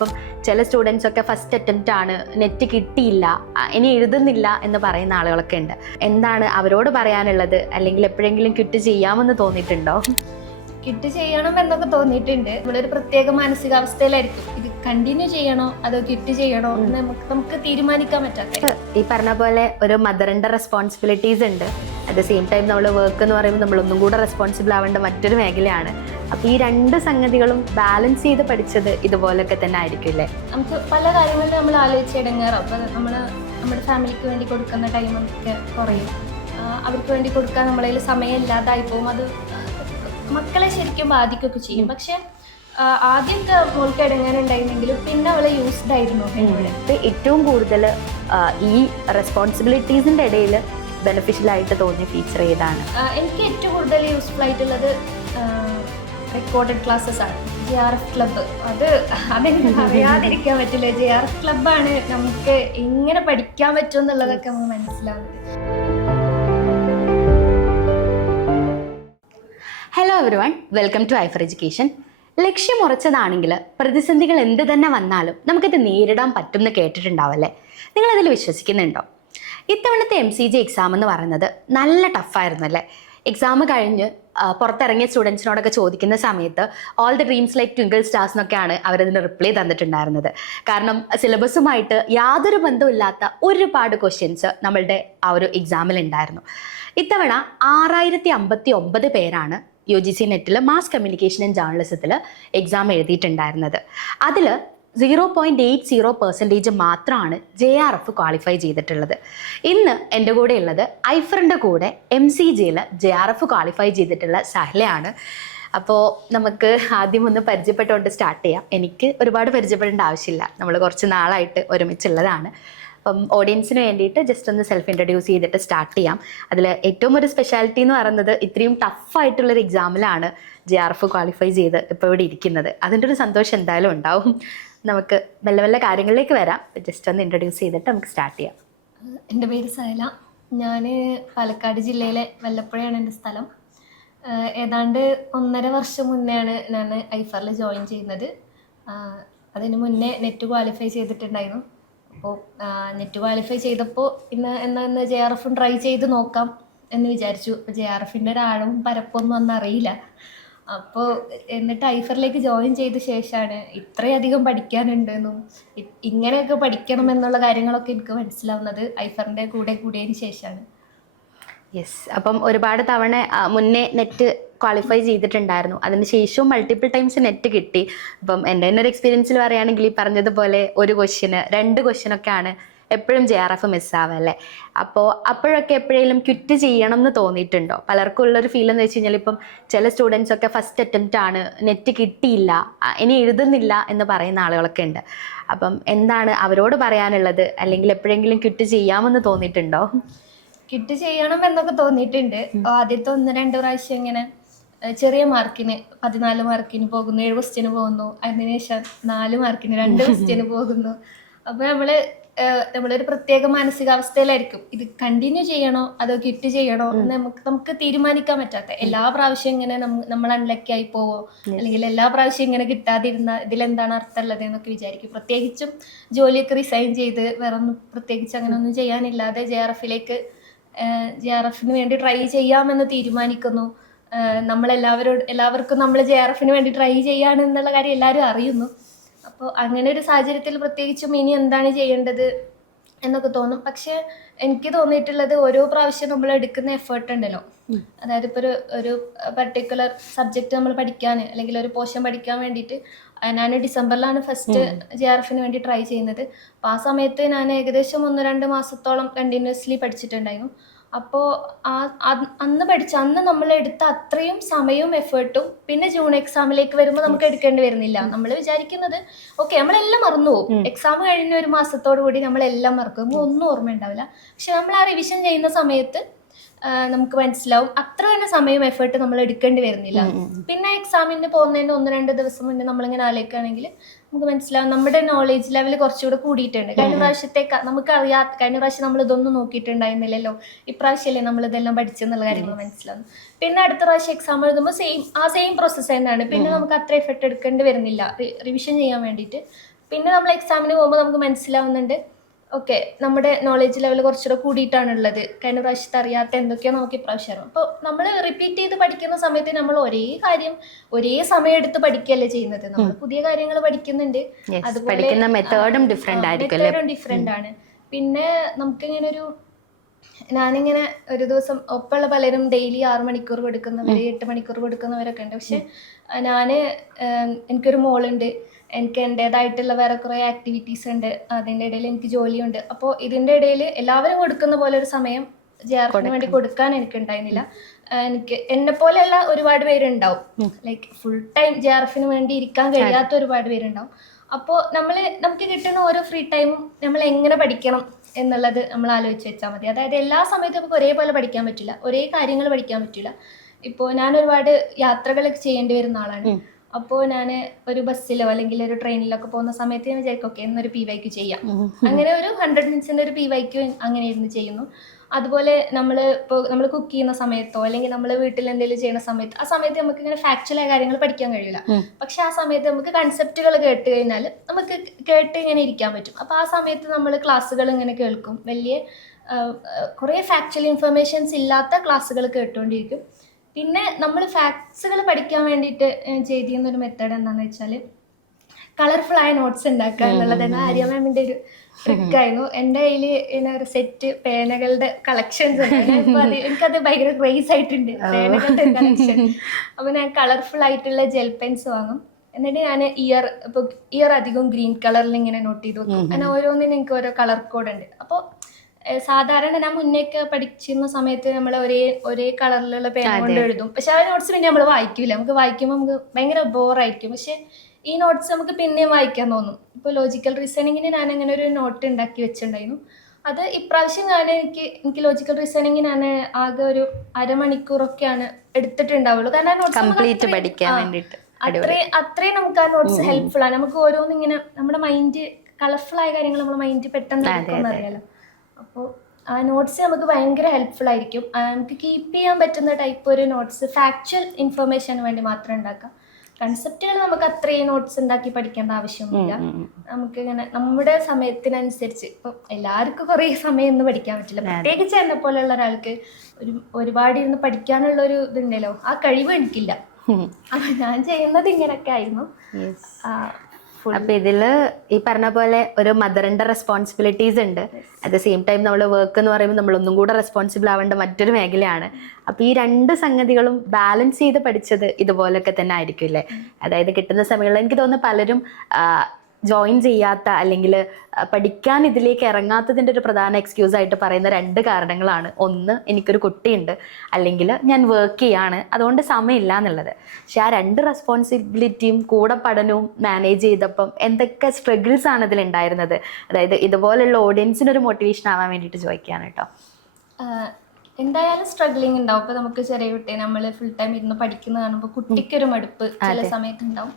ഇപ്പം ചില സ്റ്റുഡൻസ് ഒക്കെ ഫസ്റ്റ് അറ്റംപ്റ്റ് ആണ്, നെറ്റ് കിട്ടിയില്ല, ഇനി എഴുതുന്നില്ല എന്ന് പറയുന്ന ആളുകളൊക്കെ ഉണ്ട്. എന്താണ് അവരോട് പറയാനുള്ളത്? അല്ലെങ്കിൽ എപ്പോഴെങ്കിലും കിട്ട് ചെയ്യാമെന്ന് തോന്നിയിട്ടുണ്ടോ? കിട്ട് ചെയ്യണം എന്നൊക്കെ തോന്നിയിട്ടുണ്ട്. നമ്മളൊരു പ്രത്യേക മാനസികാവസ്ഥയിലായിരിക്കും. ഇത് കണ്ടിന്യൂ ചെയ്യണോ അതോ കിട്ട് ചെയ്യണോ എന്ന് നമുക്ക് തീരുമാനിക്കാൻ പറ്റാത്ത. ഈ പറഞ്ഞ പോലെ ഒരു മദറിന്റെ റെസ്പോൺസിബിലിറ്റീസ് ഉണ്ട്. അറ്റ് ദ സെയിം ടൈം നമ്മൾ വർക്ക് എന്ന് പറയുമ്പോൾ നമ്മളൊന്നും കൂടെ റെസ്പോൺസിബിൾ ആവേണ്ട മറ്റൊരു മേഖലയാണ്. അപ്പൊ ഈ രണ്ട് സംഗതികളും ബാലൻസ് ചെയ്ത് പഠിച്ചത് ഇതുപോലൊക്കെ തന്നെ ആയിരിക്കും. നമുക്ക് പല കാര്യങ്ങളും നമ്മൾ ആലോചിച്ചിടങ്ങാറാവും. അപ്പൊ നമ്മുടെ ഫാമിലിക്ക് വേണ്ടി കൊടുക്കുന്ന ടൈമൊക്കെ കുറയും. അവർക്ക് വേണ്ടി കൊടുക്കാൻ നമ്മളതിൽ സമയം ഇല്ലാതായി പോകും. അത് മക്കളെ ശരിക്കും ബാധിക്കുകയൊക്കെ ചെയ്യും. പക്ഷെ ആദ്യമൊക്കെ മോൾക്ക് ഇടങ്ങാനുണ്ടായിരുന്നെങ്കിലും പിന്നെ അവളെ യൂസ്ഡ് ആയിരുന്നു. ഏറ്റവും കൂടുതൽ ഈ റെസ്പോൺസിബിലിറ്റീസിന്റെ ഇടയിൽ ബെനിഫിഷ്യൽ ആയിട്ട് തോന്നിയ ഫീച്ചർ ഏതാണ്? എനിക്ക് ഏറ്റവും കൂടുതൽ യൂസ്ഫുൾ ആയിട്ടുള്ളത് റെക്കോർഡഡ് ക്ലാസ്സസ് ആണ്. JRF ക്ലബ്ബ്, അതെനിക്ക് അറിയാതിരിക്കാൻ പറ്റില്ല. JRF ക്ലബ്ബാണ് നമുക്ക് എങ്ങനെ പഠിക്കാൻ പറ്റും എന്നുള്ളതൊക്കെ നമുക്ക് മനസ്സിലാവുന്നത്. Hello everyone, welcome to Aifer education. ലക്ഷ്യമുറച്ചതാണെങ്കിൽ പ്രതിസന്ധികൾ എന്ത് തന്നെ വന്നാലും നമുക്കിത് നേരിടാൻ പറ്റുമെന്ന് കേട്ടിട്ടുണ്ടാവല്ലേ? നിങ്ങളതിൽ വിശ്വസിക്കുന്നുണ്ടോ? ഇത്തവണത്തെ MCG എക്സാം എന്ന് പറയുന്നത് നല്ല ടഫായിരുന്നു അല്ലേ? എക്സാം കഴിഞ്ഞ് പുറത്തിറങ്ങിയ സ്റ്റുഡൻസിനോടൊക്കെ ചോദിക്കുന്ന സമയത്ത് all the dreams like twinkle stars എന്നൊക്കെയാണ് അവരതിന് റിപ്ലൈ തന്നിട്ടുണ്ടായിരുന്നത്. കാരണം സിലബസുമായിട്ട് യാതൊരു ബന്ധമില്ലാത്ത ഒരുപാട് ക്വസ്റ്റ്യൻസ് നമ്മളുടെ ആ ഒരു എക്സാമിൽ ഉണ്ടായിരുന്നു. ഇത്തവണ 6059 പേരാണ് UGC നെറ്റിൽ മാസ് കമ്മ്യൂണിക്കേഷൻ ആൻഡ് ജേർണലിസത്തിൽ എക്സാം എഴുതിയിട്ടുണ്ടായിരുന്നത്. അതിൽ 0.80% മാത്രമാണ് JRF ക്വാളിഫൈ ചെയ്തിട്ടുള്ളത്. ഇന്ന് എൻ്റെ കൂടെ ഉള്ളത് ഐഫറിൻ്റെ കൂടെ MCGയിൽ JRF ക്വാളിഫൈ ചെയ്തിട്ടുള്ള സഹലയാണ്. അപ്പോൾ നമുക്ക് ആദ്യം ഒന്ന് പരിചയപ്പെട്ടുകൊണ്ട് സ്റ്റാർട്ട് ചെയ്യാം. എനിക്ക് ഒരുപാട് പരിചയപ്പെടേണ്ട ആവശ്യമില്ല, നമ്മൾ കുറച്ച് നാളായിട്ട് ഒരുമിച്ചുള്ളതാണ്. അപ്പം ഓഡിയൻസിന് വേണ്ടിയിട്ട് ജസ്റ്റ് ഒന്ന് സെൽഫ് ഇൻട്രൊഡ്യൂസ് ചെയ്തിട്ട് സ്റ്റാർട്ട് ചെയ്യാം. അതിൽ ഏറ്റവും ഒരു സ്പെഷ്യാലിറ്റി എന്ന് പറയുന്നത് ഇത്രയും ടഫായിട്ടുള്ളൊരു എക്സാമിലാണ് JRF ക്വാളിഫൈ ചെയ്ത് ഇപ്പോൾ ഇവിടെ ഇരിക്കുന്നത്. അതിൻ്റെ ഒരു സന്തോഷം എന്തായാലും ഉണ്ടാവും. നമുക്ക് മെല്ലെ മെല്ലെ കാര്യങ്ങളിലേക്ക് വരാം. ജസ്റ്റ് ഒന്ന് ഇൻട്രൊഡ്യൂസ് ചെയ്തിട്ട് നമുക്ക് സ്റ്റാർട്ട് ചെയ്യാം. എൻ്റെ പേര് സഹല. ഞാൻ പാലക്കാട് ജില്ലയിലെ വല്ലപ്പുഴയാണ് എൻ്റെ സ്ഥലം. ഏതാണ്ട് 1.5 വർഷം മുന്നെയാണ് ഞാൻ ഐഫറിൽ ജോയിൻ ചെയ്യുന്നത്. അതിന് മുന്നേ നെറ്റ് ക്വാളിഫൈ ചെയ്തിട്ടുണ്ടായിരുന്നു. അപ്പോൾ നെറ്റ് ക്വാളിഫൈ ചെയ്തപ്പോൾ ഇന്ന് JRF ട്രൈ ചെയ്ത് നോക്കാം എന്ന് വിചാരിച്ചു. അപ്പോൾ JRFൻ്റെ ഒരു ആഴവും പരപ്പൊന്നും അന്ന് അറിയില്ല. അപ്പോൾ എന്നിട്ട് ഐഫറിലേക്ക് ജോയിൻ ചെയ്ത ശേഷമാണ് ഇത്രയധികം പഠിക്കാനുണ്ടെന്നും ഇങ്ങനെയൊക്കെ പഠിക്കണം എന്നുള്ള കാര്യങ്ങളൊക്കെ എനിക്ക് മനസ്സിലാവുന്നത് ഐഫറിൻ്റെ കൂടെ കൂടിയതിന് ശേഷമാണ്. യെസ്, അപ്പം ഒരുപാട് തവണ മുന്നേ നെറ്റ് ക്വാളിഫൈ ചെയ്തിട്ടുണ്ടായിരുന്നു. അതിന് ശേഷവും മൾട്ടിപ്പിൾ ടൈംസ് നെറ്റ് കിട്ടി. അപ്പം എൻ്റെ തന്നെ ഒരു എക്സ്പീരിയൻസിൽ പറയുകയാണെങ്കിൽ ഈ പറഞ്ഞതുപോലെ ഒരു ക്വസ്റ്റ്യന് 2 ക്വസ്റ്റ്യനൊക്കെയാണ് എപ്പോഴും JRF മിസ്സാവല്ലേ? അപ്പോഴൊക്കെ എപ്പോഴെങ്കിലും ക്വിറ്റ് ചെയ്യണം എന്ന് തോന്നിയിട്ടുണ്ടോ? പലർക്കും ഉള്ളൊരു ഫീൽ എന്ന് വെച്ച് കഴിഞ്ഞാൽ ഇപ്പം ചില സ്റ്റുഡൻസ് ഒക്കെ ഫസ്റ്റ് അറ്റംപ്റ്റ് ആണ്, നെറ്റ് കിട്ടിയില്ല, ഇനി എഴുതുന്നില്ല എന്ന് പറയുന്ന ആളുകളൊക്കെ ഉണ്ട്. അപ്പം എന്താണ് അവരോട് പറയാനുള്ളത്? അല്ലെങ്കിൽ എപ്പോഴെങ്കിലും ക്വിറ്റ് ചെയ്യാമെന്ന് തോന്നിയിട്ടുണ്ടോ? കിട്ട് ചെയ്യണം എന്നൊക്കെ തോന്നിയിട്ടുണ്ട്. ആദ്യത്തെ 1-2 പ്രാവശ്യം ഇങ്ങനെ ചെറിയ മാർക്കിന് 14 മാർക്കിന് പോകുന്നു, 7 ക്വസ്റ്റ്യന് പോകുന്നു. അതിനുശേഷം 4 മാർക്കിന് 2 ക്വസ്റ്റ്യന് പോകുന്നു. അപ്പോൾ നമ്മളൊരു പ്രത്യേക മാനസികാവസ്ഥയിലായിരിക്കും. ഇത് കണ്ടിന്യൂ ചെയ്യണോ അതോ കിട്ട് ചെയ്യണോ എന്ന് നമുക്ക് തീരുമാനിക്കാൻ പറ്റാത്ത. എല്ലാ പ്രാവശ്യം ഇങ്ങനെ നമ്മൾ അൺലക്കി ആയി പോവോ, അല്ലെങ്കിൽ എല്ലാ പ്രാവശ്യം ഇങ്ങനെ കിട്ടാതിരുന്ന ഇതിലെന്താണ് അർത്ഥമുള്ളത് എന്നൊക്കെ വിചാരിക്കും. പ്രത്യേകിച്ചും ജോലിയൊക്കെ റിസൈൻ ചെയ്ത് വേറെ ഒന്നും പ്രത്യേകിച്ച് അങ്ങനെ ഒന്നും ചെയ്യാനില്ലാതെ JRFന് വേണ്ടി ട്രൈ ചെയ്യാമെന്ന് തീരുമാനിക്കുന്നു. എല്ലാവർക്കും നമ്മൾ JRFന് വേണ്ടി ട്രൈ ചെയ്യാനെന്നുള്ള കാര്യം എല്ലാവരും അറിയുന്നു. അപ്പോൾ അങ്ങനെ ഒരു സാഹചര്യത്തിൽ പ്രത്യേകിച്ചും ഇനി എന്താണ് ചെയ്യേണ്ടത് എന്നൊക്കെ തോന്നും. പക്ഷെ എനിക്ക് തോന്നിയിട്ടുള്ളത് ഓരോ പ്രാവശ്യം നമ്മൾ എടുക്കുന്ന എഫേർട്ട് ഉണ്ടല്ലോ, അതായത് ഇപ്പോൾ ഒരു പർട്ടിക്കുലർ സബ്ജക്റ്റ് നമ്മൾ പഠിക്കാൻ അല്ലെങ്കിൽ ഒരു പോർഷൻ പഠിക്കാൻ വേണ്ടിയിട്ട് ഞാൻ ഡിസംബറിലാണ് ഫസ്റ്റ് JRFന് വേണ്ടി ട്രൈ ചെയ്യുന്നത്. അപ്പോൾ ആ സമയത്ത് ഞാൻ ഏകദേശം 1-2 മാസത്തോളം കണ്ടിന്യൂസ്ലി പഠിച്ചിട്ടുണ്ടായിരുന്നു. അപ്പോൾ അന്ന് നമ്മൾ എടുത്ത അത്രയും സമയവും എഫേർട്ടും പിന്നെ ജൂൺ എക്സാമിലേക്ക് വരുമ്പോൾ നമുക്ക് എടുക്കേണ്ടി വരുന്നില്ല. നമ്മൾ വിചാരിക്കുന്നത് ഓക്കെ നമ്മളെല്ലാം മറന്നു പോകും, എക്സാം കഴിഞ്ഞ 1 മാസത്തോടു കൂടി നമ്മളെല്ലാം മറക്കും, നമുക്ക് ഒന്നും ഓർമ്മ ഉണ്ടാവില്ല. പക്ഷെ നമ്മൾ ആ റിവിഷൻ ചെയ്യുന്ന സമയത്ത് നമുക്ക് മനസ്സിലാവും അത്ര തന്നെ സമയം എഫേർട്ട് നമ്മൾ എടുക്കേണ്ടി വരുന്നില്ല. പിന്നെ എക്സാമിന് പോകുന്നതിന് 1-2 ദിവസം മുന്നേ നമ്മളിങ്ങനെ ആലോചിക്കുകയാണെങ്കിൽ നമുക്ക് മനസ്സിലാവും നമ്മുടെ നോളേജ് ലെവൽ കുറച്ചുകൂടെ കൂടിയിട്ടുണ്ട്. കഴിഞ്ഞ പ്രാവശ്യം നമ്മൾ ഇതൊന്നും നോക്കിയിട്ടുണ്ടായിരുന്നില്ലല്ലോ, ഇപ്രാവശ്യമല്ലേ നമ്മൾ ഇതെല്ലാം പഠിച്ചെന്നുള്ള കാര്യങ്ങൾ മനസ്സിലാവും. പിന്നെ അടുത്ത പ്രാവശ്യം എക്സാം എഴുതുമ്പോൾ സെയിം പ്രോസസ്സ് തന്നെയാണ്. പിന്നെ നമുക്ക് അത്ര എഫേർട്ട് എടുക്കേണ്ടി വരുന്നില്ല റിവിഷൻ ചെയ്യാൻ വേണ്ടിയിട്ട്. പിന്നെ നമ്മൾ എക്സാമിന് പോകുമ്പോൾ നമുക്ക് മനസ്സിലാവുന്നുണ്ട് ഓക്കെ നമ്മുടെ നോളേജ് ലെവൽ കുറച്ചുകൂടെ കൂടിയിട്ടാണുള്ളത്, കഴിഞ്ഞ പ്രാവശ്യത്തെ അറിയാത്ത എന്തൊക്കെയോ നമുക്ക് ഇപ്രാവശ്യം അറിയാം. അപ്പോൾ നമ്മൾ റിപ്പീറ്റ് ചെയ്ത് പഠിക്കുന്ന സമയത്ത് നമ്മൾ ഒരേ കാര്യം ഒരേ സമയം എടുത്ത് പഠിക്കുകയല്ലേ ചെയ്യുന്നത്, നമ്മൾ പുതിയ കാര്യങ്ങൾ പഠിക്കുന്നുണ്ട്. അതുപോലെ മെത്തേഡും ഡിഫറെന്റ് ആണ്. പിന്നെ നമുക്കിങ്ങനെ ഞാനിങ്ങനെ ഒരു ദിവസം ഒപ്പമുള്ള പലരും ഡെയിലി 6 മണിക്കൂർ കൊടുക്കുന്നവർ 8 മണിക്കൂർ കൊടുക്കുന്നവരൊക്കെ ഉണ്ട്. പക്ഷെ എനിക്കൊരു മോളുണ്ട്, എനിക്ക് എൻ്റെതായിട്ടുള്ള വേറെ കുറേ ആക്ടിവിറ്റീസ് ഉണ്ട്, അതിൻ്റെ ഇടയിൽ എനിക്ക് ജോലിയുണ്ട്. അപ്പോൾ ഇതിൻ്റെ ഇടയിൽ എല്ലാവരും കൊടുക്കുന്ന പോലെ ഒരു സമയം JRFന് വേണ്ടി കൊടുക്കാൻ എനിക്ക് ഉണ്ടായിരുന്നില്ല. എന്നെ പോലെയുള്ള ഒരുപാട് പേരുണ്ടാവും, ലൈക്ക് ഫുൾ ടൈം JRFന് വേണ്ടി ഇരിക്കാൻ കഴിയാത്ത ഒരുപാട് പേരുണ്ടാവും. അപ്പോൾ നമുക്ക് കിട്ടുന്ന ഓരോ ഫ്രീ ടൈമും നമ്മൾ എങ്ങനെ പഠിക്കണം എന്നുള്ളത് നമ്മൾ ആലോചിച്ച് വെച്ചാൽ മതി. അതായത് എല്ലാ സമയത്തും നമുക്ക് ഒരേപോലെ പഠിക്കാൻ പറ്റില്ല, ഒരേ കാര്യങ്ങൾ പഠിക്കാൻ പറ്റില്ല. ഇപ്പോൾ ഞാൻ ഒരുപാട് യാത്രകളൊക്കെ ചെയ്യേണ്ടി വരുന്ന ആളാണ്. അപ്പോൾ ഞാൻ ഒരു ബസ്സിലോ അല്ലെങ്കിൽ ഒരു ട്രെയിനിലൊക്കെ പോകുന്ന സമയത്ത് ഞാൻ വിചാരിക്കും ഓക്കെ എന്നൊരു PYQ ചെയ്യാം. അങ്ങനെ ഒരു 100 മിനിറ്റ്സിൻ്റെ ഒരു PYQ അങ്ങനെ ഇരുന്ന് ചെയ്യുന്നു. അതുപോലെ നമ്മൾ കുക്ക് ചെയ്യുന്ന സമയത്തോ അല്ലെങ്കിൽ നമ്മൾ വീട്ടിൽ എന്തെങ്കിലും ചെയ്യുന്ന സമയത്ത് ആ സമയത്ത് നമുക്ക് ഇങ്ങനെ ഫാക്ച്വലായ കാര്യങ്ങൾ പഠിക്കാൻ കഴിയില്ല. പക്ഷെ ആ സമയത്ത് നമുക്ക് കൺസെപ്റ്റുകൾ കേട്ട് കഴിഞ്ഞാൽ നമുക്ക് കേട്ട് ഇങ്ങനെ ഇരിക്കാൻ പറ്റും. അപ്പോൾ ആ സമയത്ത് നമ്മൾ ക്ലാസ്സുകൾ ഇങ്ങനെ കേൾക്കും, വലിയ കുറേ ഫാക്ച്വൽ ഇൻഫർമേഷൻസ് ഇല്ലാത്ത ക്ലാസ്സുകൾ കേട്ടുകൊണ്ടിരിക്കും. പിന്നെ നമ്മൾ ഫാക്ട്സുകൾ പഠിക്കാൻ വേണ്ടിയിട്ട് ചെയ്തിരുന്ന ഒരു മെത്തേഡ് എന്താണെന്ന് വെച്ചാൽ കളർഫുൾ ആയ നോട്ട്സ് ഉണ്ടാക്കുക എന്നുള്ളതാണ് ആര്യ മാമിൻ്റെ ഒരു ട്രിക്കായിരുന്നു. എൻ്റെ കയ്യിൽ ഇങ്ങനെ ഒരു സെറ്റ് പേനകളുടെ കളക്ഷൻസ് ഉണ്ട്. എനിക്കത് ഭയങ്കര ക്രേസ് ആയിട്ടുണ്ട്, പേനകളുടെ കളക്ഷൻ. അപ്പോൾ ഞാൻ കളർഫുൾ ആയിട്ടുള്ള ജെൽ പെൻസ് വാങ്ങും. എന്നിട്ട് ഞാൻ ഇയർ അധികം ഗ്രീൻ കളറിൽ ഇങ്ങനെ നോട്ട് ചെയ്ത് വെക്കും. അങ്ങനെ ഓരോന്നിനും എനിക്ക് ഓരോ കളർ കോഡ് ഉണ്ട്. അപ്പോൾ സാധാരണ ഞാൻ മുന്നേക്ക് പഠിച്ചിരുന്ന സമയത്ത് നമ്മൾ ഒരേ കളറിലുള്ള പേന കൊണ്ട് എഴുതും. പക്ഷെ ആ നോട്ട്സ് പിന്നെ നമ്മൾ വായിക്കില്ല, നമുക്ക് വായിക്കുമ്പോൾ നമുക്ക് ഭയങ്കര ബോറായിരിക്കും. പക്ഷെ ഈ നോട്ട്സ് നമുക്ക് പിന്നെയും വായിക്കാൻ തോന്നും. ഇപ്പോൾ ലോജിക്കൽ റീസണിങ്ങിന് ഞാൻ അങ്ങനെ ഒരു നോട്ട് ഉണ്ടാക്കി വെച്ചിട്ടുണ്ടായിരുന്നു. അത് ഇപ്രാവശ്യം എനിക്ക് ലോജിക്കൽ റീസണിങ് ഞാൻ ആകെ ഒരു അരമണിക്കൂറൊക്കെയാണ് എടുത്തിട്ടുണ്ടാവുള്ളൂ. കാരണം അത്രയും നമുക്ക് ആ നോട്ട്സ് ഹെൽപ്ഫുൾ ആണ്. നമുക്ക് ഓരോന്നിങ്ങനെ നമ്മുടെ മൈൻഡ് കളർഫുൾ ആയ കാര്യങ്ങൾ നമ്മുടെ മൈൻഡ് പെട്ടെന്ന് അറിയാലോ. അപ്പോൾ ആ നോട്ട്സ് നമുക്ക് ഭയങ്കര ഹെൽപ്ഫുൾ ആയിരിക്കും. നമുക്ക് കീപ്പ് ചെയ്യാൻ പറ്റുന്ന ടൈപ്പ് ഒരു നോട്ട്സ് ഫാക്ച്വൽ ഇൻഫർമേഷന് വേണ്ടി മാത്രം ഉണ്ടാക്കാം. കൺസെപ്റ്റുകൾ നമുക്ക് അത്രയും നോട്ട്സ് ഉണ്ടാക്കി പഠിക്കേണ്ട ആവശ്യമൊന്നുമില്ല. നമുക്ക് ഇങ്ങനെ നമ്മുടെ സമയത്തിനനുസരിച്ച് ഇപ്പം എല്ലാവർക്കും കുറേ സമയം ഒന്നും പഠിക്കാൻ പറ്റില്ല. പ്രത്യേകിച്ച് എന്നെ പോലെയുള്ള ഒരാൾക്ക് ഒരുപാട് ഇരുന്ന് പഠിക്കാനുള്ള ഒരു ഇതുണ്ടല്ലോ, ആ കഴിവ് എനിക്കില്ല. അപ്പം ഞാൻ ചെയ്യുന്നത് ഇങ്ങനെയൊക്കെ ആയിരുന്നു. അപ്പൊ ഇതില് ഈ പറഞ്ഞ പോലെ ഒരു മദറിന്റെ റെസ്പോൺസിബിലിറ്റീസ് ഉണ്ട്. അറ്റ് ദ സെയിം ടൈം നമ്മൾ വർക്ക് എന്ന് പറയുമ്പോൾ നമ്മൾ ഒന്നും കൂടെ റെസ്പോൺസിബിൾ ആവേണ്ട മറ്റൊരു മേഖലയാണ്. അപ്പൊ ഈ രണ്ട് സംഗതികളും ബാലൻസ് ചെയ്ത് പഠിച്ചത് ഇതുപോലൊക്കെ തന്നെ ആയിരിക്കും അല്ലേ? അതായത് കിട്ടുന്ന സമയങ്ങളിൽ എനിക്ക് തോന്നുന്നു പലരും ജോയിൻ ചെയ്യാത്ത അല്ലെങ്കിൽ പഠിക്കാൻ ഇതിലേക്ക് ഇറങ്ങാത്തതിൻ്റെ ഒരു പ്രധാന എക്സ്ക്യൂസ് ആയിട്ട് പറയുന്ന 2 കാരണങ്ങളാണ്. ഒന്ന്, എനിക്കൊരു കുട്ടിയുണ്ട്, അല്ലെങ്കിൽ ഞാൻ വർക്ക് ചെയ്യാണ്, അതുകൊണ്ട് സമയമില്ല എന്നുള്ളത്. പക്ഷെ ആ 2 റെസ്പോൺസിബിലിറ്റിയും കൂടെ പഠനവും മാനേജ് ചെയ്തപ്പം എന്തൊക്കെ സ്ട്രഗിൾസ് ആണ് ഇതിലുണ്ടായിരുന്നത്? അതായത് ഇതുപോലുള്ള ഓഡിയൻസിനൊരു മോട്ടിവേഷൻ ആവാൻ വേണ്ടിയിട്ട് ചോദിക്കുകയാണ് കേട്ടോ. എന്തായാലും സ്ട്രഗ്ലിംഗ് ഉണ്ടാവും. ഇപ്പോൾ നമുക്ക് ചെറിയ കുട്ടിയെ നമ്മൾ ഫുൾ ടൈം ഇരുന്ന് പഠിക്കുന്ന കാണുമ്പോൾ കുട്ടിക്കൊരു മടുപ്പ് ചില സമയത്തുണ്ടാവും.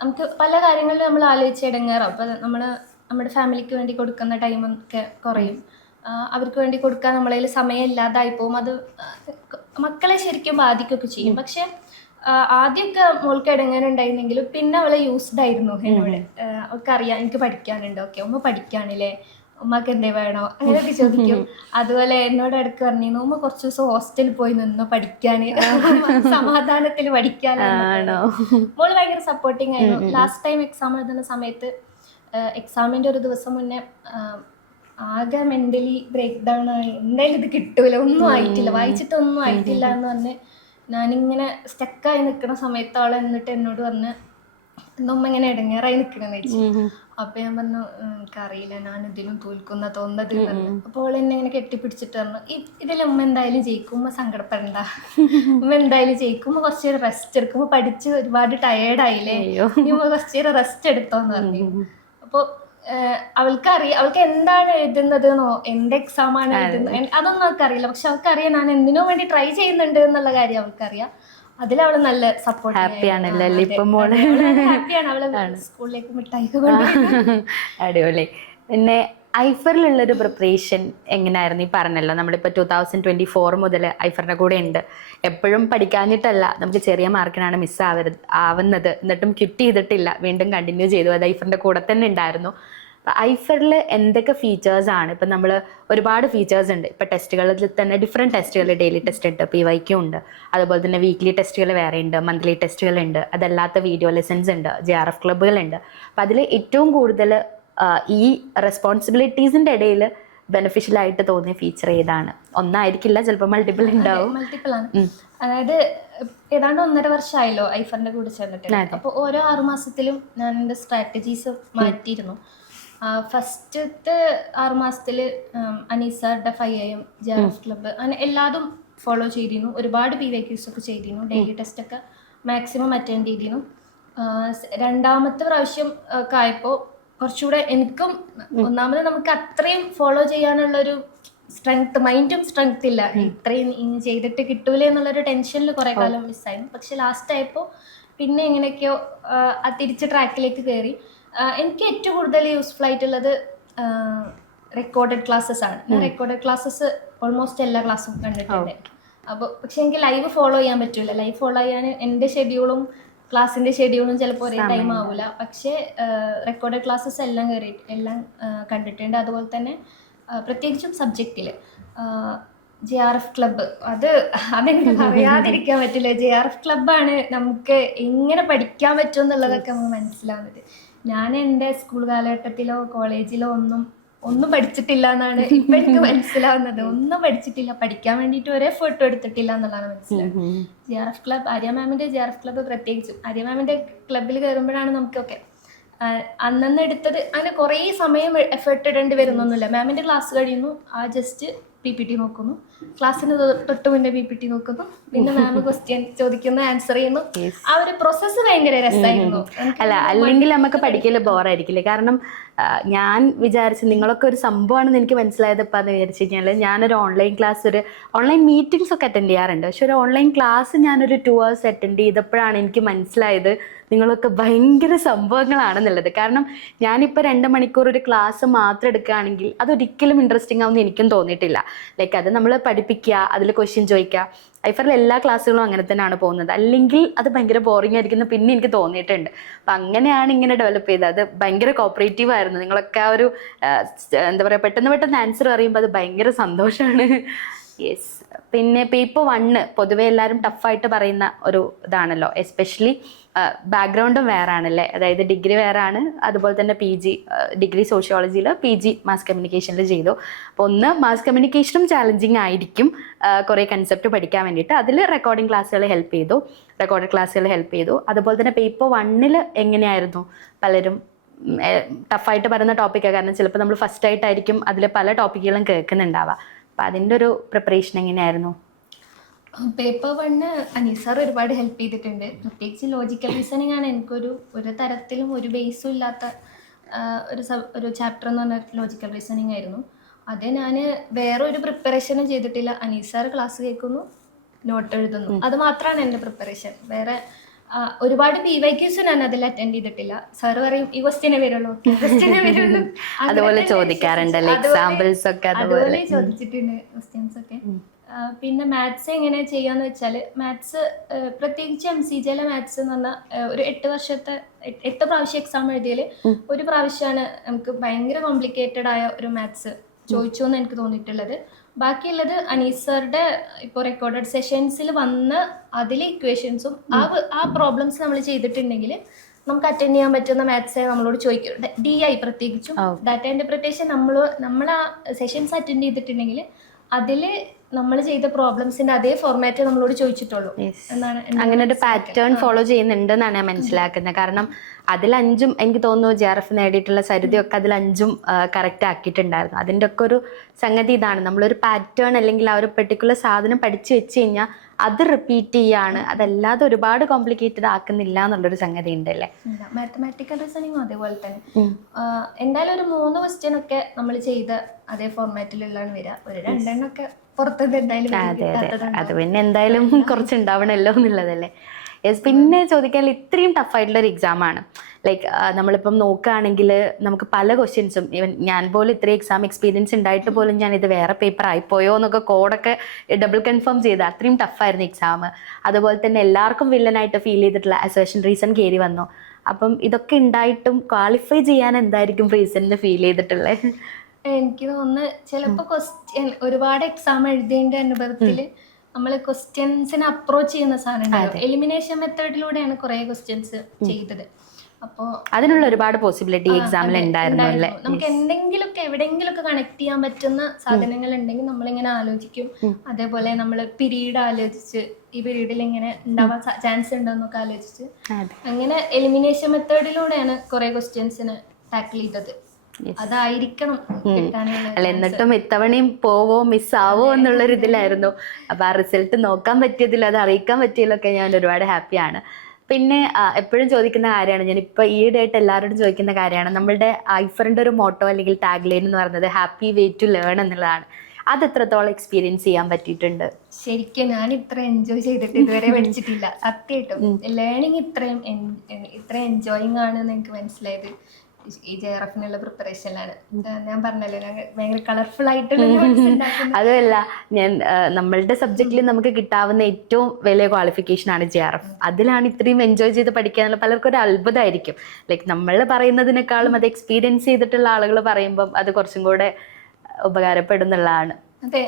നമുക്ക് പല കാര്യങ്ങളിലും നമ്മൾ ആലോചിച്ച് ഇടങ്ങേറാവും. അപ്പോൾ നമ്മുടെ ഫാമിലിക്ക് വേണ്ടി കൊടുക്കുന്ന ടൈമൊക്കെ കുറയും, അവർക്ക് വേണ്ടി കൊടുക്കാൻ നമ്മളതിൽ സമയം ഇല്ലാതായി പോകും. അത് മക്കളെ ശരിക്കും ബാധിക്കുകയൊക്കെ ചെയ്യും. പക്ഷെ ആദ്യമൊക്കെ മോൾക്ക് ഇടങ്ങേറുണ്ടായിരുന്നെങ്കിലും പിന്നെ അവളെ യൂസ്ഡ് ആയിരുന്നു എന്നോട്. അവൾക്കറിയാം എനിക്ക് പഠിക്കാനുണ്ട്, ഓക്കെ ഉമ്മ പഠിക്കാനില്ലേ, ഉമ്മക്ക് എന്തേ വേണോ അങ്ങനെയൊക്കെ ചോദിക്കും. അതുപോലെ എന്നോട് ഇടയ്ക്ക് പറഞ്ഞിരുന്നു ഉമ്മ കുറച്ച് ദിവസം ഹോസ്റ്റലിൽ പോയി നിന്നോ പഠിക്കാൻ, സമാധാനത്തിൽ പഠിക്കാനാണോ. മോള് ഭയങ്കര സപ്പോർട്ടിങ് ആയിരുന്നു. ലാസ്റ്റ് ടൈം എക്സാം എഴുതുന്ന സമയത്ത് എക്സാമിൻ്റെ ഒരു ദിവസം മുന്നേ ആകെ മെൻ്റലി ബ്രേക്ക് ഡൗൺ ആയി. എന്തായാലും ഇത് കിട്ടൂല, ഒന്നും ആയിട്ടില്ല, വായിച്ചിട്ടൊന്നും ആയിട്ടില്ല എന്ന് പറഞ്ഞ് ഞാനിങ്ങനെ സ്റ്റക്കായി നിൽക്കുന്ന സമയത്ത് അവൾ എന്നിട്ട് എന്നോട് പറഞ്ഞ് ഉമ്മ ഇങ്ങനെ ഇടങ്ങേറായി നിൽക്കണമെന്ന് വെച്ചു. അപ്പൊ ഞാൻ പറഞ്ഞു എനിക്കറിയില്ല, ഞാൻ ഇതിലും തോൽക്കുന്ന തോന്നുന്നത് പറഞ്ഞു. അപ്പോൾ എന്നെ ഇങ്ങനെ കെട്ടിപ്പിടിച്ചിട്ട് പറഞ്ഞു ഇതിൽ ഉമ്മ എന്തായാലും ജയിക്കും, ഉമ്മ സങ്കടപ്പെടണ്ട, ഉമ്മ എന്തായാലും ജയിക്കും, ഉമ്മ കുറച്ച് നേരം റെസ്റ്റ് എടുക്കും, ഉമ്മ പഠിച്ച് ഒരുപാട് ടയേർഡായില്ലേ, ഉമ്മ കുറച്ച് നേരം റെസ്റ്റ് എടുത്തോന്ന് പറഞ്ഞു. അപ്പോൾ അവൾക്കറിയാം അവൾക്ക് എന്താണ് എഴുതുന്നതെന്നോ എന്ത് എക്സാം ആണ് എഴുതുന്നത് അതൊന്നും അവൾക്കറിയില്ല. പക്ഷെ അവൾക്കറിയാം ഞാൻ എന്തിനോ വേണ്ടി ട്രൈ ചെയ്യുന്നുണ്ട് എന്നുള്ള കാര്യം അവൾക്കറിയാം. അതിലവള് നല്ല സപ്പോർട്ട് ഹാപ്പിയാണ്. അവള് സ്കൂളിലേക്ക് മിഠായി. അടിപൊളി. പിന്നെ ഐഫറിലുള്ളൊരു പ്രിപ്പറേഷൻ എങ്ങനെയായിരുന്നു? ഈ പറഞ്ഞല്ലോ നമ്മളിപ്പോൾ 2024 മുതൽ ഐഫറിൻ്റെ കൂടെ ഉണ്ട്. എപ്പോഴും പഠിക്കാഞ്ഞിട്ടല്ല, നമുക്ക് ചെറിയ മാർക്കിനാണ് ആവുന്നത്, എന്നിട്ടും ക്വിറ്റ് ചെയ്തിട്ടില്ല, വീണ്ടും കണ്ടിന്യൂ ചെയ്തു. അത് ഐഫറിൻ്റെ കൂടെ തന്നെ ഉണ്ടായിരുന്നു. അപ്പോൾ ഐഫറിൽ എന്തൊക്കെ ഫീച്ചേഴ്സാണ്? ഇപ്പം നമ്മൾ ഒരുപാട് ഫീച്ചേഴ്സ് ഉണ്ട്. ഇപ്പോൾ ടെസ്റ്റുകളിൽ തന്നെ ഡിഫറെൻറ്റ് ടെസ്റ്റുകൾ, ഡെയിലി ടെസ്റ്റ് ഉണ്ട്, PYQ ഉണ്ട്, അതുപോലെ തന്നെ വീക്ക്ലി ടെസ്റ്റുകൾ വേറെ ഉണ്ട്, മന്ത്ലി ടെസ്റ്റുകളുണ്ട്, അതല്ലാത്ത വീഡിയോ ലെസൺസ് ഉണ്ട്, JRF ക്ലബ്ബുകളുണ്ട്. അപ്പോൾ അതിൽ ഏറ്റവും കൂടുതൽ ഈ റെസ്പോൺസിബിലിറ്റീസിൻ്റെ ഇടയിൽ ബെനിഫിഷ്യലായിട്ട് തോന്നിയ ഫീച്ചർ ഏതാണ്? ഒന്നായിരിക്കില്ല, ചിലപ്പോൾ മൾട്ടിപ്പിൾ ഉണ്ടാവും. മൾട്ടിപ്പിൾ ആണ്. അതായത് ഏതാണ്ട് 1.5 വർഷമായല്ലോ ഐഫറിന്റെ കൂടെ ചേർന്നിട്ട്. അപ്പോൾ ഓരോ 6 മാസത്തിലും ഞാൻ എൻ്റെ സ്ട്രാറ്റജീസ് മാറ്റിയിരുന്നു. ഫസ്റ്റത്തെ 6 മാസത്തിൽ അനീസാറുടെ 5am, JRF ക്ലബ്ബ്, അങ്ങനെ എല്ലാതും ഫോളോ ചെയ്തിരുന്നു. ഒരുപാട് PYQs ഒക്കെ ചെയ്തിരുന്നു. ഡെയിലി ടെസ്റ്റ് ഒക്കെ മാക്സിമം അറ്റൻഡ് ചെയ്തിരുന്നു. രണ്ടാമത്തെ പ്രാവശ്യം ഒക്കെ ആയപ്പോൾ കുറച്ചുകൂടെ എനിക്കും ഒന്നാമത് നമുക്ക് അത്രയും ഫോളോ ചെയ്യാനുള്ളൊരു സ്ട്രെങ്ത്, മൈൻഡും സ്ട്രെങ്ത് ഇല്ല. ഇത്രയും ഇനി ചെയ്തിട്ട് കിട്ടൂലേ എന്നുള്ളൊരു ടെൻഷനിൽ കുറേ കാലം മിസ്സായിരുന്നു. പക്ഷെ ലാസ്റ്റ് ആയപ്പോൾ പിന്നെ എങ്ങനെയൊക്കെയോ തിരിച്ച് ട്രാക്കിലേക്ക് കയറി. എനിക്ക് ഏറ്റവും കൂടുതൽ യൂസ്ഫുൾ ആയിട്ടുള്ളത് റെക്കോർഡഡ് ക്ലാസ്സസ് ആണ്. ഞാൻ റെക്കോർഡഡ് ക്ലാസ്സസ് ഓൾമോസ്റ്റ് എല്ലാ ക്ലാസ്സും കണ്ടിട്ടുണ്ട്. അപ്പോൾ പക്ഷെ എനിക്ക് ലൈവ് ഫോളോ ചെയ്യാൻ പറ്റില്ല. ലൈവ് ഫോളോ ചെയ്യാൻ എൻ്റെ ഷെഡ്യൂളും ക്ലാസ്സിൻ്റെ ഷെഡ്യൂളും ചിലപ്പോൾ ഒരേ ടൈം ആവില്ല. പക്ഷേ റെക്കോർഡഡ് ക്ലാസ്സസ് എല്ലാം കണ്ടിട്ടുണ്ട്. അതുപോലെ തന്നെ പ്രത്യേകിച്ചും സബ്ജക്റ്റിൽ JRF ക്ലബ്ബ്, അതെനിക്ക് പറയാതിരിക്കാൻ പറ്റില്ല. JRF ക്ലബ്ബാണ് നമുക്ക് എങ്ങനെ പഠിക്കാൻ പറ്റും എന്നുള്ളതൊക്കെ നമുക്ക് മനസ്സിലാവുന്നത്. ഞാൻ എൻ്റെ സ്കൂൾ കാലഘട്ടത്തിലോ കോളേജിലോ ഒന്നും പഠിച്ചിട്ടില്ല എന്നാണ് ഇപ്പം എനിക്ക് മനസ്സിലാവുന്നത്. ഒന്നും പഠിച്ചിട്ടില്ല, പഠിക്കാൻ വേണ്ടിയിട്ട് ഒരു എഫേർട്ടും എടുത്തിട്ടില്ല എന്നുള്ളതാണ് മനസ്സിലാവുന്നത്. JRF ക്ലബ്ബ്, ആര്യ മാമിൻ്റെ JRF ക്ലബ്ബ് പ്രത്യേകിച്ചും ആര്യ മാമിൻ്റെ ക്ലബ്ബിൽ കയറുമ്പോഴാണ് നമുക്കൊക്കെ അന്നന്ന് എടുത്തത് അങ്ങനെ കുറേ സമയം എഫേർട്ട് ഇടേണ്ടി വരുന്നൊന്നുമില്ല. മാമിൻ്റെ ക്ലാസ് കഴിയുന്നു, ജസ്റ്റ് PPT നോക്കുന്നു, ക്ലാസ്സിന് തൊട്ട് മുന്നേ PPT നോക്കുന്നു, പിന്നെ മാം ക്വസ്റ്റ്യൻ ചോദിക്കുന്നു, ആൻസർ ചെയ്യുന്നു. ആ ഒരു പ്രോസസ്സ് ഭയങ്കര രസമായിരുന്നു. അല്ല, അല്ലെങ്കിൽ നമുക്ക് പഠിക്കല് ബോറായിരിക്കില്ലേ? കാരണം ഞാൻ വിചാരിച്ചു നിങ്ങളൊക്കെ ഒരു സംഭവമാണെന്ന് എനിക്ക് മനസ്സിലായത് ഇപ്പം എന്ന് വിചാരിച്ചു കഴിഞ്ഞാൽ, ഞാനൊരു ഓൺലൈൻ മീറ്റിംഗ്സ് ഒക്കെ അറ്റൻഡ് ചെയ്യാറുണ്ട്. പക്ഷെ ഒരു ഓൺലൈൻ ക്ലാസ് ഞാനൊരു 2 hours അറ്റൻഡ് ചെയ്തപ്പോഴാണ് എനിക്ക് മനസ്സിലായത് നിങ്ങളൊക്കെ ഭയങ്കര സംഭവങ്ങളാണെന്നുള്ളത്. കാരണം ഞാനിപ്പോൾ 2 മണിക്കൂർ ഒരു ക്ലാസ് മാത്രം എടുക്കുകയാണെങ്കിൽ അതൊരിക്കലും ഇൻട്രസ്റ്റിംഗ് ആവുമെന്ന് എനിക്കും തോന്നിയിട്ടില്ല. ലൈക്ക് അത് നമ്മൾ പഠിപ്പിക്കുക, അതിൽ ക്വസ്റ്റ്യൻ ചോദിക്കുക. ഐഫറിൽ എല്ലാ ക്ലാസ്സുകളും അങ്ങനെ തന്നെയാണ് പോകുന്നത്. അല്ലെങ്കിൽ അത് ഭയങ്കര ബോറിംഗ് ആയിരിക്കുന്നു പിന്നെ എനിക്ക് തോന്നിയിട്ടുണ്ട്. അപ്പം അങ്ങനെയാണ് ഇങ്ങനെ ഡെവലപ്പ് ചെയ്തത്. അത് ഭയങ്കര കോപ്പറേറ്റീവ് ആയിരുന്നു. നിങ്ങളൊക്കെ ആ ഒരു എന്താ പറയുക, പെട്ടെന്ന് ആൻസർ അറിയുമ്പോൾ അത് ഭയങ്കര സന്തോഷമാണ്. യെസ്. പിന്നെ പേപ്പർ 1 പൊതുവെ എല്ലാവരും ടഫായിട്ട് പറയുന്ന ഒരു ഇതാണല്ലോ. എസ്പെഷ്യലി ബാക്ക്ഗ്രൗണ്ടും വേറെ ആണല്ലേ, അതായത് ഡിഗ്രി വേറെ ആണ്, അതുപോലെ തന്നെ PG ഡിഗ്രി സോഷ്യോളജിയിൽ, PG മാസ് കമ്മ്യൂണിക്കേഷനിൽ ചെയ്തു. അപ്പോൾ ഒന്ന് മാസ് കമ്മ്യൂണിക്കേഷനും ചാലഞ്ചിങ് ആയിരിക്കും കുറേ കൺസെപ്റ്റ് പഠിക്കാൻ വേണ്ടിയിട്ട്. അതിൽ റെക്കോർഡിംഗ് ക്ലാസ്സുകൾ ഹെൽപ്പ് ചെയ്തു. അതുപോലെ തന്നെ പേപ്പർ 1 എങ്ങനെയായിരുന്നു? പലരും ടഫായിട്ട് പറയുന്ന ടോപ്പിക്കാണ്, കാരണം ചിലപ്പോൾ നമ്മൾ ഫസ്റ്റ് ആയിട്ടായിരിക്കും അതിൽ പല ടോപ്പിക്കുകളും കേൾക്കുന്നുണ്ടാവുക. അപ്പം അതിൻ്റെ ഒരു പ്രിപ്പറേഷൻ എങ്ങനെയായിരുന്നു? പേപ്പർ 1 അനീസാർ ഒരുപാട് ഹെൽപ്പ് ചെയ്തിട്ടുണ്ട്. പ്രത്യേകിച്ച് ലോജിക്കൽ റീസണിങ് ആണ് എനിക്കൊരു തരത്തിലും ഒരു ബേസും ഇല്ലാത്ത ഒരു ചാപ്റ്റർ എന്ന് പറഞ്ഞാൽ ലോജിക്കൽ റീസണിങ് ആയിരുന്നു. അത് ഞാൻ വേറെ ഒരു പ്രിപ്പറേഷനും ചെയ്തിട്ടില്ല. അനീസാർ ക്ലാസ് കേൾക്കുന്നു, നോട്ട് എഴുതുന്നു, അത് മാത്രമാണ് എൻ്റെ പ്രിപ്പറേഷൻ. വേറെ ഒരുപാട് PYQs ഞാൻ അതിൽ അറ്റൻഡ് ചെയ്തിട്ടില്ല. സാറ് പറയും ഈ ക്വസ്റ്റ്യനെ വരുള്ളൂ, അതുപോലെ ചോദിക്കാറുണ്ടല്ലേ, എക്സാമ്പിൾസ് ഒക്കെ അതുപോലെ ചോദിച്ചിട്ടുണ്ട് ക്വസ്റ്റ്യൻസ് ഒക്കെ. പിന്നെ മാത്സ് എങ്ങനെ ചെയ്യാന്ന് വെച്ചാൽ, മാത്സ് പ്രത്യേകിച്ച് MCJ മാത്സ് എന്ന് പറഞ്ഞാൽ ഒരു 8 പ്രാവശ്യം എക്സാം എഴുതിയാൽ ഒരു പ്രാവശ്യമാണ് നമുക്ക് ഭയങ്കര കോംപ്ലിക്കേറ്റഡ് ആയ ഒരു മാത്സ് ചോദിച്ചു എന്ന് എനിക്ക് തോന്നിയിട്ടുള്ളത്. ബാക്കിയുള്ളത് അനീസറുടെ ഇപ്പോൾ റെക്കോർഡഡ് സെഷൻസിൽ വന്ന് അതിലെ ഇക്വേഷൻസും ആ പ്രോബ്ലംസ് നമ്മൾ ചെയ്തിട്ടുണ്ടെങ്കിൽ നമുക്ക് അറ്റൻഡ് ചെയ്യാൻ പറ്റുന്ന മാത്സേ നമ്മളോട് ചോദിക്കും. DI പ്രത്യേകിച്ചും ഡാറ്റ ഇന്റർപ്രിട്ടേഷൻ നമ്മൾ ആ സെഷൻസ് അറ്റൻഡ് ചെയ്തിട്ടുണ്ടെങ്കിൽ അതിൽ നമ്മൾ ചെയ്ത പ്രോബ്ലംസിന്റെ അതേ ഫോർമാറ്റ് നമ്മളോട് ചോദിച്ചിട്ടുള്ളൂ എന്നാണ്. അങ്ങനെ ഒരു പാറ്റേൺ ഫോളോ ചെയ്യുന്നുണ്ടെന്നാണ് ഞാൻ മനസ്സിലാക്കുന്നത്. കാരണം അതിൽ 5 എനിക്ക് തോന്നുന്നു JRF നേടിയിട്ടുള്ള സരിതയൊക്കെ അതിൽ 5 കറക്റ്റ് ആക്കിയിട്ടുണ്ടായിരുന്നു. അതിൻ്റെ ഒക്കെ ഒരു സംഗതി ഇതാണ്, നമ്മളൊരു പാറ്റേൺ അല്ലെങ്കിൽ ആ ഒരു പെർട്ടിക്കുലർ സാധനം പഠിച്ചു വെച്ച് കഴിഞ്ഞാൽ അത് റിപ്പീറ്റ് ചെയ്യാണ്, അതല്ലാതെ ഒരുപാട് കോംപ്ലിക്കേറ്റഡ് ആക്കുന്നില്ല എന്നുള്ളൊരു സംഗതി ഉണ്ടല്ലേ. മാത്തമാറ്റിക്കൽ റീസണിങ്ങും അതേപോലെ തന്നെ എന്തായാലും ഒരു 3 ക്വസ്റ്റ്യൻ ഒക്കെ നമ്മൾ ചെയ്ത അതേ ഫോർമാറ്റിലുള്ളതാണ് വരിക. ഒരു 2 എണ്ണമൊക്കെ പുറത്തുനിന്ന് എന്തായാലും. അതെ, അത് പിന്നെ എന്തായാലും കുറച്ചുണ്ടാവണമല്ലോ എന്നുള്ളതല്ലേ. യെസ്, പിന്നെ ചോദിക്കാൻ ഇത്രയും ടഫായിട്ടുള്ള ഒരു എക്സാമാണ്. ലൈക്ക് നമ്മളിപ്പം നോക്കുകയാണെങ്കിൽ നമുക്ക് പല ക്വസ്റ്റ്യൻസും, ഈവൻ ഞാൻ പോലും ഇത്രയും എക്സാം എക്സ്പീരിയൻസ് ഉണ്ടായിട്ട് പോലും ഞാൻ ഇത് വേറെ പേപ്പർ ആയിപ്പോയോ എന്നൊക്കെ കോഡൊക്കെ ഡബിൾ കൺഫേം ചെയ്ത് അത്രയും ടഫായിരുന്നു എക്സാം. അതുപോലെ തന്നെ എല്ലാവർക്കും വില്ലനായിട്ട് ഫീൽ ചെയ്തിട്ടുള്ള അസേഷൻ റീസൺ കയറി വന്നു. അപ്പം ഇതൊക്കെ ഉണ്ടായിട്ടും ക്വാളിഫൈ ചെയ്യാൻ എന്തായിരിക്കും റീസണിൽ ഫീൽ ചെയ്തിട്ടുള്ളത്? എനിക്ക് തോന്നുന്നു ചിലപ്പോൾ ക്വസ്റ്റ്യൻ ഒരുപാട് എക്സാം എഴുതിയതിന്റെ അനുഭവത്തിൽ നമ്മൾ ക്വസ്റ്റ്യൻസിനെ അപ്രോച്ച് ചെയ്യുന്ന സാധനം എലിമിനേഷൻ മെത്തേഡിലൂടെയാണ് കുറെ ക്വസ്റ്റ്യൻസ് ചെയ്തത്. അപ്പോൾ അതിനുള്ള ഒരുപാട് പോസിബിലിറ്റി എക്സാമിൽ ഉണ്ടായിരുന്നു അല്ലേ? നമുക്ക് എന്തെങ്കിലുമൊക്കെ എവിടെയെങ്കിലുമൊക്കെ കണക്ട് ചെയ്യാൻ പറ്റുന്ന സാധനങ്ങൾ ഉണ്ടെങ്കിൽ നമ്മളിങ്ങനെ ആലോചിക്കും. അതേപോലെ നമ്മൾ പിരീഡ് ആലോചിച്ച് ഈ പീരീഡിൽ ഇങ്ങനെ ഉണ്ടാവാൻ ചാൻസ് ഉണ്ടോ എന്നൊക്കെ ആലോചിച്ച് അങ്ങനെ എലിമിനേഷൻ മെത്തേഡിലൂടെയാണ് കുറെ ക്വസ്റ്റ്യൻസിന് ടാക്കിൾ ചെയ്തത്. അതായിരിക്കണം അല്ല, എന്നിട്ടും ഇത്തവണയും പോവോ മിസ്സാവോ എന്നുള്ളൊരു ഇതിലായിരുന്നു. അപ്പൊ ആ റിസൾട്ട് നോക്കാൻ പറ്റിയതിൽ, അത് അറിയിക്കാൻ പറ്റിയതിലൊക്കെ ഞാൻ ഒരുപാട് ഹാപ്പിയാണ്. പിന്നെ എപ്പോഴും ചോദിക്കുന്ന കാര്യമാണ്, ഞാനിപ്പോൾ ഈയിടെയായിട്ട് എല്ലാവരോടും ചോദിക്കുന്ന കാര്യമാണ്, നമ്മളുടെ ഐഫറിൻ്റെ ഒരു മോട്ടോ അല്ലെങ്കിൽ ടാഗ് ലൈൻ എന്ന് പറയുന്നത് ഹാപ്പി വേ ടു ലേൺ എന്നുള്ളതാണ്. അത് എത്രത്തോളം എക്സ്പീരിയൻസ് ചെയ്യാൻ പറ്റിയിട്ടുണ്ട്? ശരിക്കും ഞാൻ ഇത്ര എൻജോയ് ചെയ്തിട്ട് ഇതുവരെ പഠിച്ചിട്ടില്ല. സത്യമായിട്ടും ലേണിംഗ് ഇത്രയും എൻജോയിങ് ആണെന്ന് എനിക്ക് മനസ്സിലായത് ഈ JRF-നുള്ള പ്രിപ്പറേഷനിലാണ്. ഞാൻ പറഞ്ഞല്ലോ ഭയങ്കര കളർഫുൾ ആയിട്ടുള്ള അതുമല്ല, ഞാൻ നമ്മളുടെ സബ്ജക്റ്റിൽ നമുക്ക് കിട്ടാവുന്ന ഏറ്റവും വലിയ ക്വാളിഫിക്കേഷൻ ആണ് JRF. അതിലാണ് ഇത്രയും എൻജോയ് ചെയ്ത് പഠിക്കാനുള്ള പലർക്കും ഒരു അത്ഭുതമായിരിക്കും. ലൈക്ക് നമ്മൾ പറയുന്നതിനേക്കാളും അത് എക്സ്പീരിയൻസ് ചെയ്തിട്ടുള്ള ആളുകൾ പറയുമ്പം അത് കുറച്ചും കൂടെ ഉപകാരപ്പെടുന്നുള്ളതാണ്. അതെ,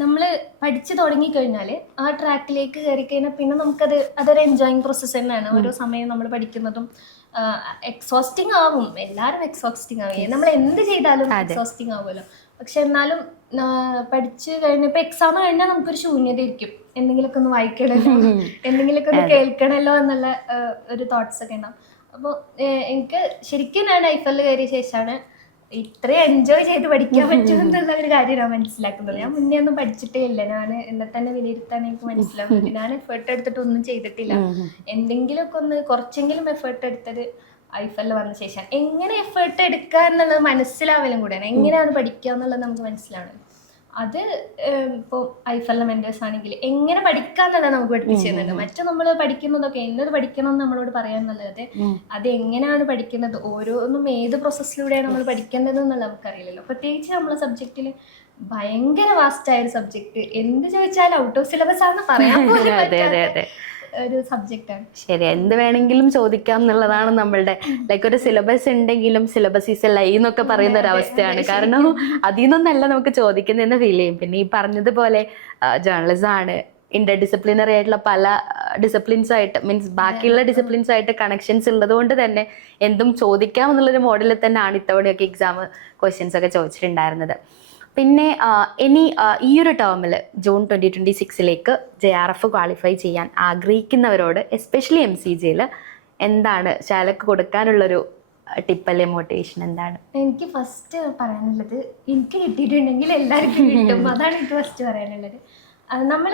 നമ്മള് പഠിച്ചു തുടങ്ങിക്കഴിഞ്ഞാൽ ആ ട്രാക്കിലേക്ക് കയറി കഴിഞ്ഞാൽ പിന്നെ അതൊരു എൻജോയിങ് പ്രോസസ്സ് തന്നെയാണ്. ഓരോ സമയം നമ്മൾ പഠിക്കുന്നതും എക്സോസ്റ്റിംഗ് ആവും, എല്ലാവരും എക്സോസ്റ്റിംഗ് ആവും, നമ്മൾ എന്ത് ചെയ്താലും എക്സോസ്റ്റിംഗ് ആവുമല്ലോ. പക്ഷെ എന്നാലും പഠിച്ചു കഴിഞ്ഞപ്പോൾ എക്സാം കഴിഞ്ഞാൽ നമുക്കൊരു ശൂന്യത ഇരിക്കും. എന്തെങ്കിലുമൊക്കെ ഒന്ന് വായിക്കണമല്ലോ, എന്തെങ്കിലുമൊക്കെ ഒന്ന് കേൾക്കണമല്ലോ എന്നുള്ള ഒരു തോട്ട്സ് ഒക്കെ ഉണ്ടാവും. അപ്പോൾ എനിക്ക് ശരിക്കും ഞാൻ ഐഫറിൽ കയറിയ ശേഷമാണ് ഇത്രയും എൻജോയ് ചെയ്ത് പഠിക്കാൻ പറ്റും എന്നുള്ള ഒരു കാര്യം ഞാൻ മനസ്സിലാക്കുന്നത്. ഞാൻ മുന്നേ ഒന്നും പഠിച്ചിട്ടേ ഇല്ല. ഞാൻ എന്നെ തന്നെ വിലയിരുത്താൻ എനിക്ക് മനസ്സിലാവുന്നുണ്ട്. ഞാൻ എഫേർട്ട് എടുത്തിട്ട് ഒന്നും ചെയ്തിട്ടില്ല. എന്തെങ്കിലുമൊക്കെ കുറച്ചെങ്കിലും എഫേർട്ട് എടുത്തത് ഐഫറിൽ വന്ന ശേഷം. എങ്ങനെ എഫേർട്ട് എടുക്കുക എന്നുള്ളത് മനസ്സിലാവലും കൂടെയാണ്. എങ്ങനെയാണ് പഠിക്കുക എന്നുള്ളത് നമുക്ക് മനസ്സിലാവണം. അത് ഇപ്പോൾ ഐഫറിലെ മെന്റേഴ്സ് ആണെങ്കിൽ എങ്ങനെ പഠിക്കാന്നുള്ളത് നമുക്ക് പഠിപ്പിച്ചു തരുന്നുണ്ട്. മറ്റു നമ്മൾ പഠിക്കുന്നതൊക്കെ എന്നത് പഠിക്കണം എന്ന് നമ്മളോട് പറയാന്നുള്ളത്, അത് എങ്ങനെയാണ് പഠിക്കുന്നത്, ഓരോന്നും ഏത് പ്രോസസ്സിലൂടെയാണ് നമ്മൾ പഠിക്കേണ്ടത് എന്നുള്ളത് നമുക്കറിയില്ലല്ലോ. പ്രത്യേകിച്ച് നമ്മളെ സബ്ജക്റ്റിൽ ഭയങ്കര വാസ്റ്റ് ആയ ഒരു സബ്ജക്ട്, എന്ത് ചോദിച്ചാലും ഔട്ട് ഓഫ് സിലബസ് ആണെന്ന് പറയാൻ പോലും പറ്റാത്ത ഒരു സബ്ജക്റ്റാണ്. ശരി, എന്ത് വേണമെങ്കിലും ചോദിക്കാം എന്നുള്ളതാണ് നമ്മളുടെ ലൈക്ക് ഒരു സിലബസ് ഉണ്ടെങ്കിലും സിലബസ് ഈസ് എ ലൈ എന്നൊക്കെ പറയുന്ന ഒരു അവസ്ഥയാണ്. കാരണം അതിൽ നിന്നല്ല നമുക്ക് ചോദിക്കുന്നതെന്ന് ഫീൽ ചെയ്യും. പിന്നെ ഈ പറഞ്ഞതുപോലെ ജേർണലിസം ആണ്, ഇന്റർ ഡിസിപ്ലിനറി ആയിട്ടുള്ള പല ഡിസിപ്ലിൻസ് ആയിട്ട് മീൻസ് ബാക്കിയുള്ള ഡിസിപ്ലിൻസ് ആയിട്ട് കണക്ഷൻസ് ഉള്ളത് കൊണ്ട് തന്നെ എന്തും ചോദിക്കാം എന്നുള്ളൊരു മോഡലിൽ തന്നെയാണ് ഇത്തവണയൊക്കെ എക്സാം ക്വസ്റ്റ്യൻസ് ഒക്കെ ചോദിച്ചിട്ടുണ്ടായിരുന്നത്. പിന്നെ ഇനി ഈ ഒരു ടേമിൽ ജൂൺ 2026 JRF ക്വാളിഫൈ ചെയ്യാൻ ആഗ്രഹിക്കുന്നവരോട് എസ്പെഷ്യലി MCGയിൽ എന്താണ് ശാലക്ക് കൊടുക്കാനുള്ളൊരു ടിപ്പ് അല്ലെ മോട്ടിവേഷൻ എന്താണ്? എനിക്ക് ഫസ്റ്റ് പറയാനുള്ളത്, എനിക്ക് കിട്ടിയിട്ടുണ്ടെങ്കിൽ എല്ലാവർക്കും കിട്ടും, അതാണ് എനിക്ക് ഫസ്റ്റ് പറയാനുള്ളത്. നമ്മൾ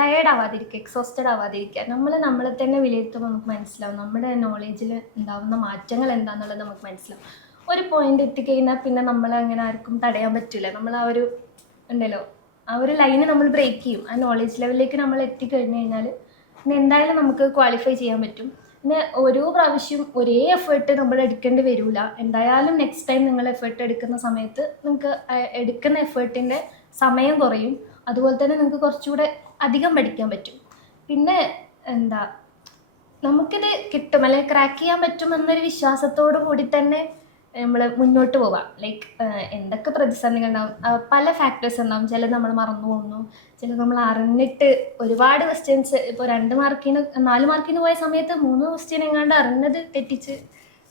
ടയേർഡ് ആവാതിരിക്കുക, എക്സോസ്റ്റഡ് ആവാതിരിക്കുക. നമ്മളെ തന്നെ വിലയിരുത്തുമ്പോൾ നമുക്ക് മനസ്സിലാവും നമ്മുടെ നോളേജിൽ ഉണ്ടാകുന്ന മാറ്റങ്ങൾ എന്താണെന്നുള്ളത് നമുക്ക് മനസ്സിലാവും. ഒരു പോയിന്റ് എത്തിക്കഴിഞ്ഞാൽ പിന്നെ നമ്മളെ അങ്ങനെ ആർക്കും തടയാൻ പറ്റില്ല. നമ്മൾ ആ ഒരു ഉണ്ടല്ലോ, ആ ഒരു ലൈന് നമ്മൾ ബ്രേക്ക് ചെയ്യും. ആ നോളേജ് ലെവലിലേക്ക് നമ്മൾ എത്തിക്കഴിഞ്ഞു കഴിഞ്ഞാൽ പിന്നെ എന്തായാലും നമുക്ക് ക്വാളിഫൈ ചെയ്യാൻ പറ്റും. പിന്നെ ഓരോ പ്രാവശ്യം ഒരേ എഫേർട്ട് നമ്മൾ എടുക്കേണ്ടി വരില്ല. എന്തായാലും നെക്സ്റ്റ് ടൈം നിങ്ങൾ എഫേർട്ട് എടുക്കുന്ന സമയത്ത് നിങ്ങൾക്ക് എടുക്കുന്ന എഫേർട്ടിൻ്റെ സമയം കുറയും. അതുപോലെ തന്നെ നിങ്ങൾക്ക് കുറച്ചുകൂടെ അധികം പഠിക്കാൻ പറ്റും. പിന്നെ നമുക്കിത് കിട്ടും അല്ലെങ്കിൽ ക്രാക്ക് ചെയ്യാൻ പറ്റുമെന്നൊരു വിശ്വാസത്തോടു കൂടി തന്നെ നമ്മൾ മുന്നോട്ട് പോവാം. ലൈക്ക് എന്തൊക്കെ പ്രതിസന്ധികൾ ഉണ്ടാവും, പല ഫാക്ടേഴ്സ് ഉണ്ടാവും. ചിലത് നമ്മൾ മറന്നു പോകുന്നു, ചിലത് നമ്മൾ അറിഞ്ഞിട്ട് ഒരുപാട് ക്വസ്റ്റ്യൻസ് ഇപ്പോൾ 4 മാർക്കിന് പോയ സമയത്ത് 3 ക്വസ്റ്റ്യൻ എങ്ങാണ്ട് അറിഞ്ഞത് തെറ്റിച്ച്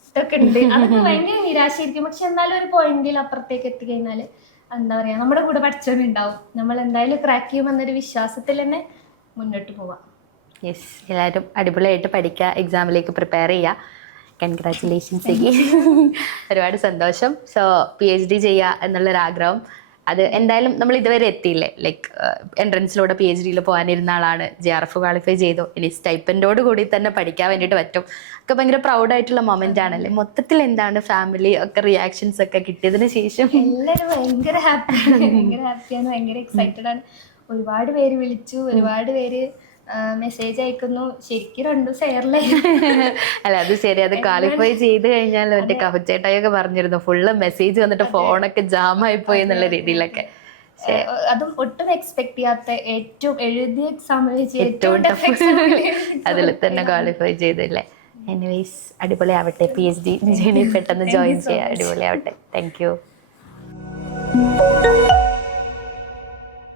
ഇതൊക്കെ ഉണ്ട്. അതൊക്കെ ഭയങ്കര നിരാശയായിരിക്കും. പക്ഷെ എന്നാലും ഒരു പോയിന്റിൽ അപ്പുറത്തേക്ക് എത്തിക്കഴിഞ്ഞാൽ എന്താ പറയുക, നമ്മുടെ കൂടെ പഠിച്ചവരുണ്ടാവും. നമ്മൾ എന്തായാലും ക്രാക്ക് ചെയ്യുമെന്നൊരു വിശ്വാസത്തിൽ തന്നെ മുന്നോട്ട് പോവാം. യെസ്, എല്ലാവരും അടിപൊളിയായിട്ട് പഠിക്കുക, എക്സാമിലേക്ക് പ്രിപ്പയർ ചെയ്യുക. കൺഗ്രാറ്റുലേഷൻസ്. ഒരുപാട് സന്തോഷം. സോ PhD ചെയ്യുക എന്നുള്ളൊരാഗ്രഹം അത് എന്തായാലും നമ്മൾ ഇതുവരെ എത്തിയില്ലേ. ലൈക്ക് എൻട്രൻസിലൂടെ PhD പോകാനിരുന്ന ആളാണ്, JRF ക്വാളിഫൈ ചെയ്തു. ഇനി സ്റ്റൈപ്പൻഡോട് കൂടി തന്നെ പഠിക്കാൻ വേണ്ടിയിട്ട് പറ്റും. ഒക്കെ ഭയങ്കര പ്രൗഡായിട്ടുള്ള മൊമെന്റ് ആണല്ലേ. മൊത്തത്തിൽ എന്താണ് ഫാമിലി ഒക്കെ റിയാക്ഷൻസ് ഒക്കെ കിട്ടിയതിന് ശേഷം? എല്ലാവരും ഭയങ്കര ഹാപ്പിയാണ്, ഭയങ്കര എക്സൈറ്റഡ് ആണ്. ഒരുപാട് പേര് വിളിച്ചു, ഒരുപാട് പേര് മെസ്സേജ് അയക്കുന്നു. ശരിക്കും രണ്ടും ഷെയറിലായി. അല്ല അത് ശരി, അത് ക്വാളിഫൈ ചെയ്ത് കഴിഞ്ഞാൽ മറ്റേ കഫച്ചേട്ടായൊക്കെ പറഞ്ഞിരുന്നു ഫുള്ള് മെസ്സേജ് വന്നിട്ട് ഫോണൊക്കെ ജാമായി പോയി എന്നുള്ള രീതിയിലൊക്കെ. അതും ഒട്ടും എക്സ്പെക്ട് ചെയ്യാത്ത ഏറ്റവും എഴുതിയ എക്സാമിൽ ഏറ്റവും ടഫ് അതിൽ തന്നെ ക്വാളിഫൈ ചെയ്തില്ലേ. എനിവേസ് അടിപൊളി ആവട്ടെ, PhD ജേണി പെട്ടെന്ന് ജോയിൻ ചെയ്യാം. അടിപൊളി ആവട്ടെ. Thank you.